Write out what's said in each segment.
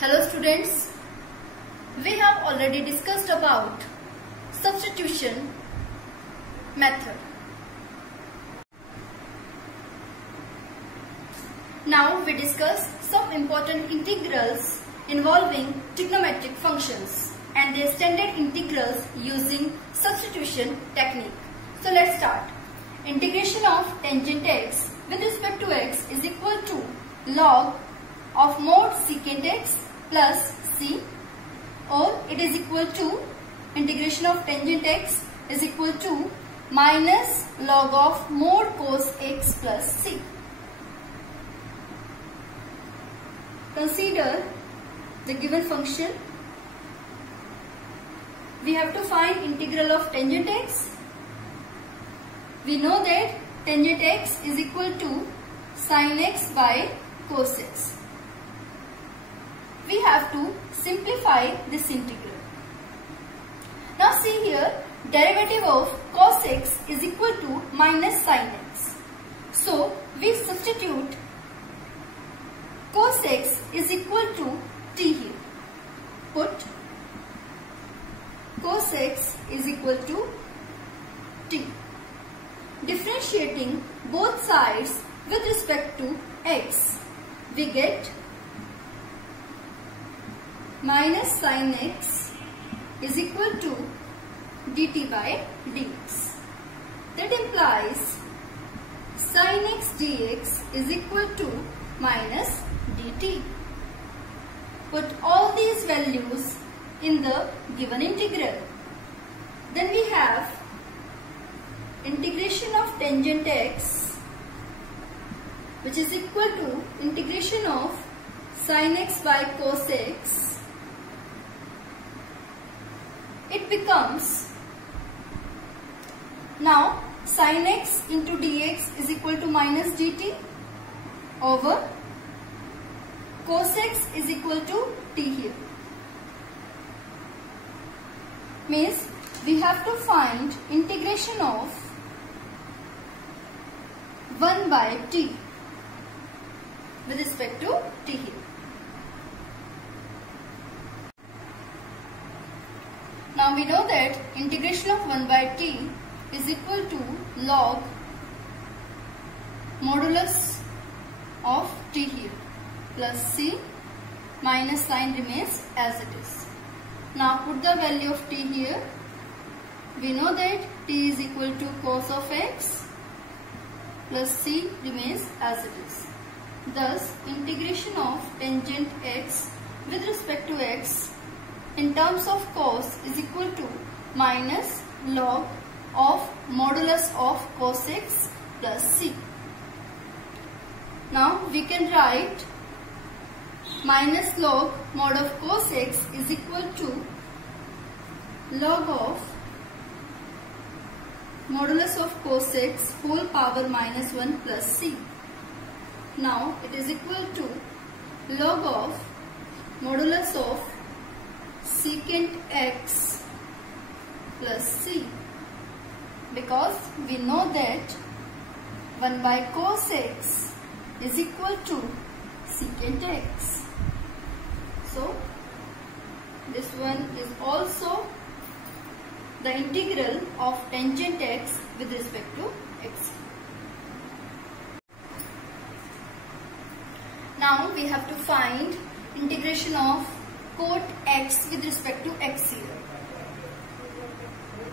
Hello students, we have already discussed about substitution method. Now we discuss some important integrals involving trigonometric functions and their standard integrals using substitution technique. So let's start. Integration of tangent x with respect to x is equal to log of mod secant x plus c, or it is equal to integration of tangent x is equal to minus log of mod cos x plus c. Consider the given function. We have to find integral of tangent x. We know that tangent x is equal to sin x by cos x. We have to simplify this integral. Now see here, derivative of cos x is equal to minus sin x. So we substitute cos x is equal to t here. Put cos x is equal to t. Differentiating both sides with respect to x, we get minus sin x is equal to dt by dx. That implies sin x dx is equal to minus dt. Put all these values in the given integral. Then we have integration of tangent x, which is equal to integration of sin x by cos x. It becomes, now sin x into dx is equal to minus dt over cos x is equal to t here. Means we have to find integration of 1 by t with respect to t here. Now we know that integration of 1 by t is equal to log modulus of t here plus c minus sign remains as it is. Now put the value of t here. We know that t is equal to cos of x plus c remains as it is. Thus integration of tangent x with respect to x in terms of cos is equal to minus log of modulus of cos x plus c. Now we can write minus log mod of cos x is equal to log of modulus of cos x whole power minus 1 plus c. Now it is equal to log of modulus of secant x plus c, because we know that 1 by cos x is equal to secant x. So this one is also the integral of tangent x with respect to x. Now we have to find integration of cot x with respect to x here.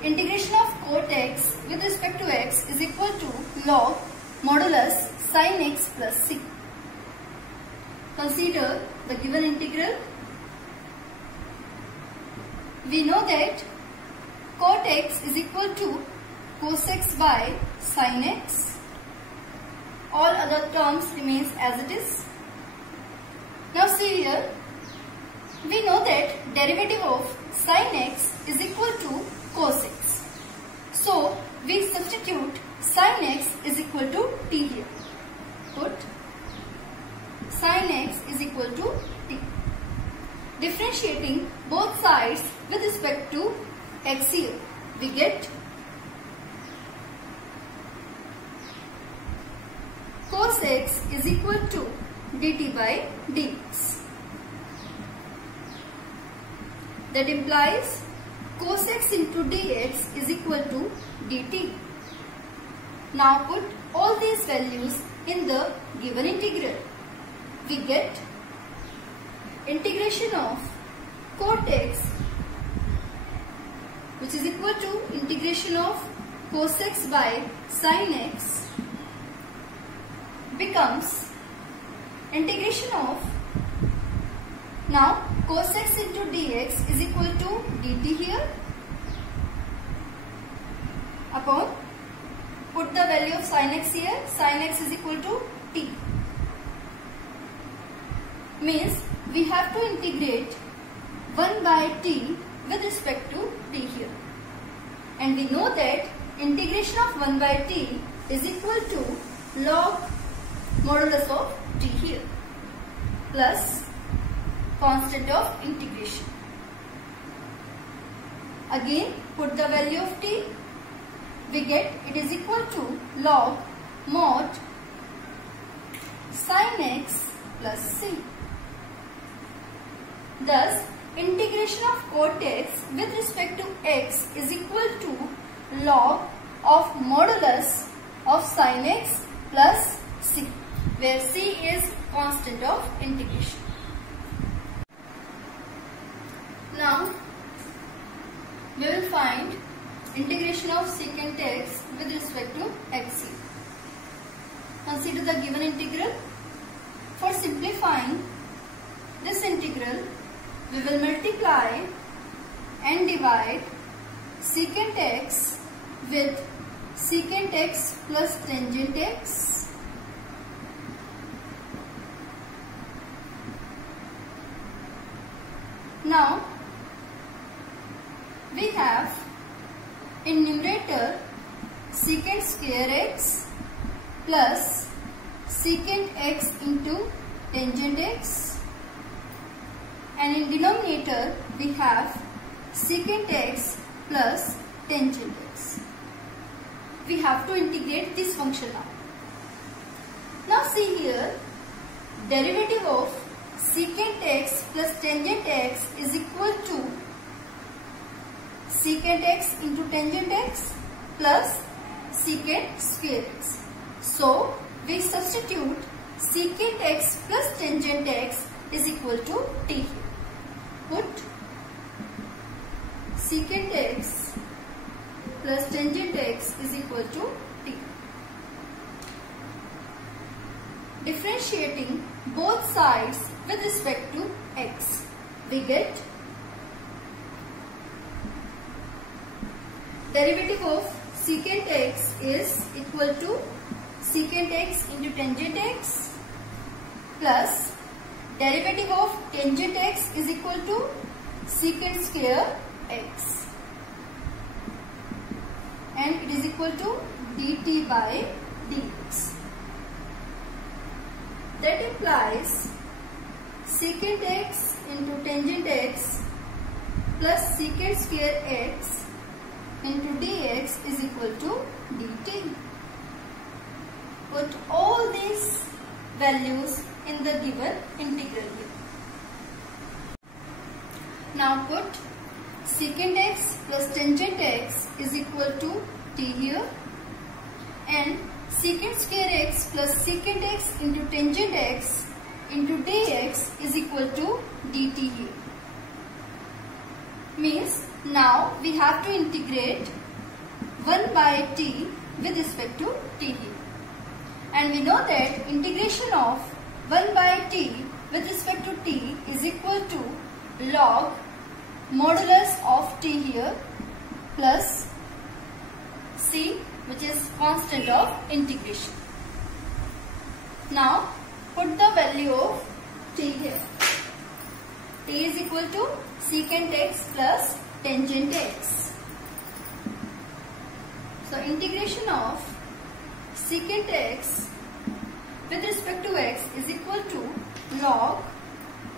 Integration of cot x with respect to x is equal to log modulus sin x plus c. Consider the given integral. We know that cot x is equal to cos x by sin x. All other terms remains as it is. Now see here, we know that derivative of sin x is equal to cos x. So we substitute sin x is equal to t here. Put sin x is equal to t. Differentiating both sides with respect to x here, we get cos x is equal to dt by dx. That implies cos x into dx is equal to dt. Now put all these values in the given integral. We get integration of cot x, which is equal to integration of cos x by sin x, becomes integration of, now cos x into dx is equal to dt here, upon, put the value of sin x here, sin x is equal to t. Means we have to integrate 1 by t with respect to t here. And we know that integration of 1 by t is equal to log modulus of t here plus constant of integration. Again put the value of t, we get it is equal to log mod sin x plus c. Thus integration of cot x with respect to x is equal to log of modulus of sin x plus c, where c is constant of integration. Now we will find integration of secant x with respect to x. Consider the given integral. For simplifying this integral, we will multiply and divide secant x with secant x plus tangent x. Now we have in numerator secant square x plus secant x into tangent x, and in denominator we have secant x plus tangent x. We have to integrate this function now. Now see here, derivative of secant x plus tangent x is equal to secant x into tangent x plus secant square x. So we substitute secant x plus tangent x is equal to t. Put secant x plus tangent x is equal to t. Differentiating both sides with respect to x, we get derivative of secant x is equal to secant x into tangent x plus derivative of tangent x is equal to secant square x, and it is equal to dt by dx. That implies secant x into tangent x plus secant square x into dx is equal to dt. Put all these values in the given integral here. Now put secant x plus tangent x is equal to t here, and secant square x plus secant x into tangent x into dx is equal to dt here. Means now we have to integrate 1 by t with respect to t here. And we know that integration of 1 by t with respect to t is equal to log modulus of t here plus c, which is constant of integration. Now put the value of t here. T is equal to secant x plus tangent x. So integration of secant x with respect to x is equal to log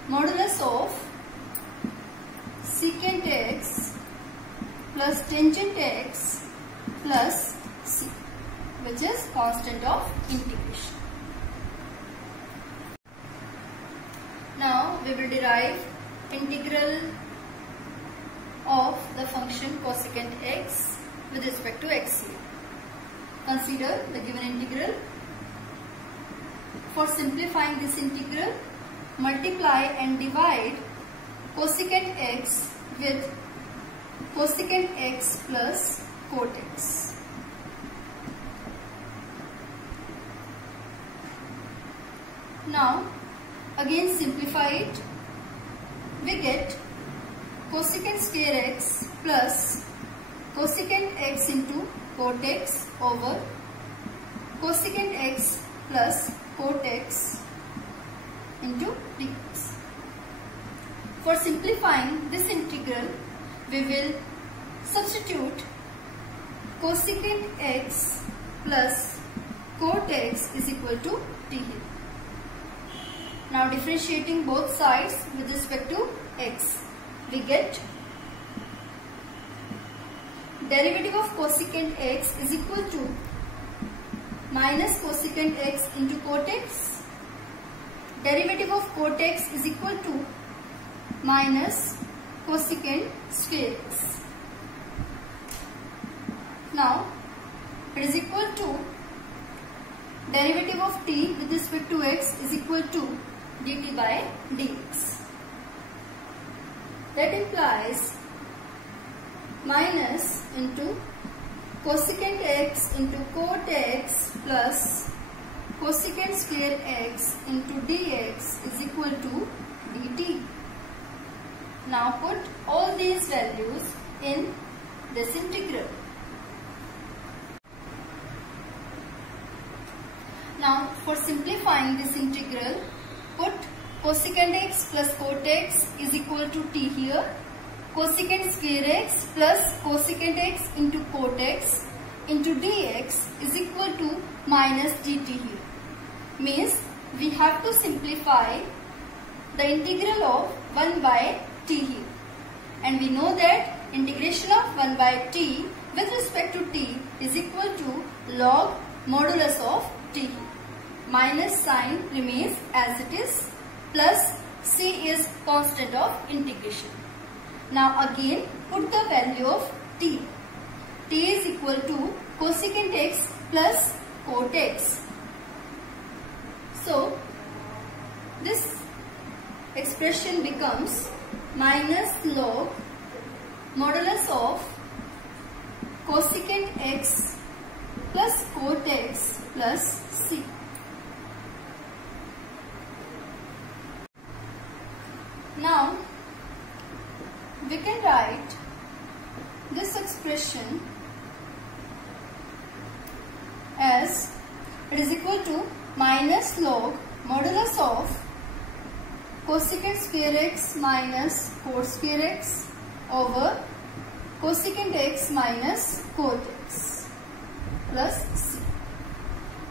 modulus of secant x plus tangent x plus c, which is constant of integration. Now we will derive integral of the function cosecant x with respect to xc. Consider the given integral. For simplifying this integral, multiply and divide cosecant x with cosecant x plus cot x. Now again simplify it. We get cosecant square x plus cosecant x into cot x over cosecant x plus cot x into dx. For simplifying this integral, we will substitute cosecant x plus cot x is equal to t here. Now differentiating both sides with respect to x, we get derivative of cosecant x is equal to minus cosecant x into cot x. Derivative of cot x is equal to minus cosecant square x. Now it is equal to derivative of t with respect to x is equal to dt by dx. That implies minus into cosecant x into cot x plus cosecant square x into dx is equal to dt. Now put all these values in this integral. Now for simplifying this integral, put cosecant x plus cot x is equal to t here. Cosecant square x plus cosecant x into cot x into dx is equal to minus dt here. Means we have to simplify the integral of 1 by t here. And we know that integration of 1 by t with respect to t is equal to log modulus of t. Minus sign remains as it is, plus c is constant of integration. Now again put the value of t. T is equal to cosecant x plus cot x. So this expression becomes minus log modulus of cosecant x plus cot x plus c. Now we can write this expression as it is equal to minus log modulus of cosecant square x minus cot square x over cosecant x minus cot x plus c.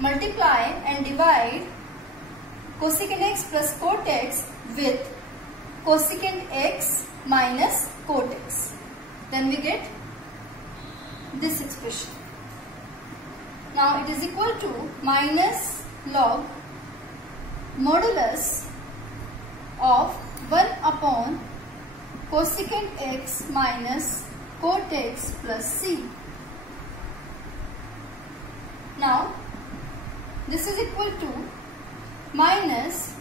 Multiply and divide cosecant x plus cot x with cosecant x minus cot x. Then we get this expression. Now it is equal to minus log modulus of 1 upon cosecant x minus cot x plus c. Now this is equal to minus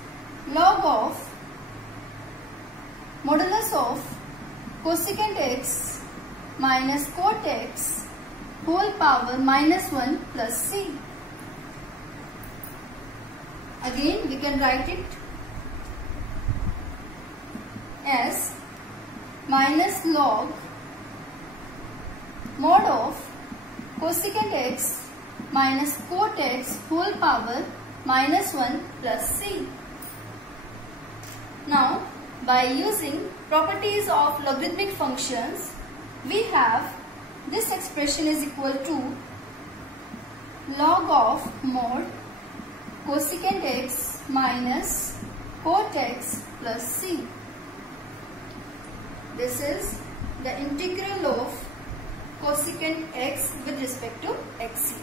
log of modulus of cosecant x minus cot x whole power minus 1 plus c. Again we can write it as minus log mod of cosecant x minus cot x whole power minus 1 plus c. Now by using properties of logarithmic functions, we have this expression is equal to log of mod cosecant x minus cot x plus c. This is the integral of cosecant x with respect to xc.